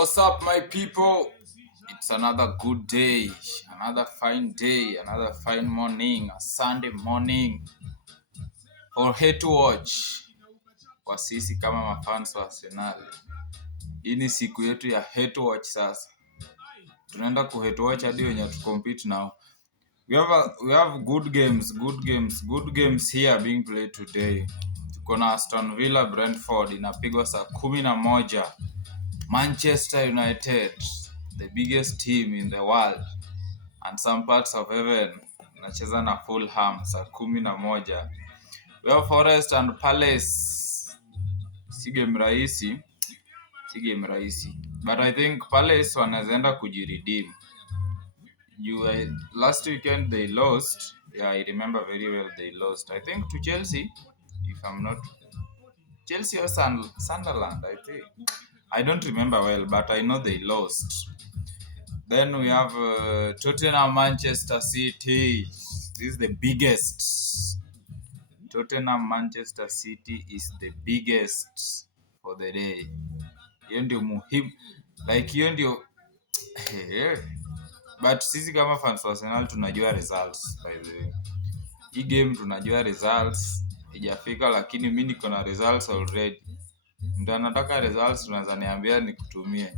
What's up, my people? It's another good day, another fine day, another fine morning, a Sunday morning for hate to watch. Kwa sisi kama mafans wa Arsenal, hii ni siku yetu ya hate to watch. Sasa tunaenda ku hate watch hadi wenye tu compete now. We have good games here being played today. Tuko na Aston Villa Brentford inapigwa saa 11. Manchester United, the biggest team in the world and some parts of heaven, nacheza na Fulham saa 11. We have Forest and Palace. Si game rahisi, but I think Palace wanaenda kujiredeem. Last weekend they lost. Yeah, I remember very well they lost. I think to Chelsea, if I'm not Chelsea or Sunderland, I think. I don't remember well, but I know they lost. Then we have Tottenham Manchester City. This is the biggest. Tottenham Manchester City is the biggest for the day. Hiyo ndio muhimu. Like hiyo ndio but sisi kama fans wa Arsenal tunajua results, by the way. Hii game tunajua results. Ijafika lakini mimi niko na results already. Mtu anataka results tunaweza niambia nikutumie.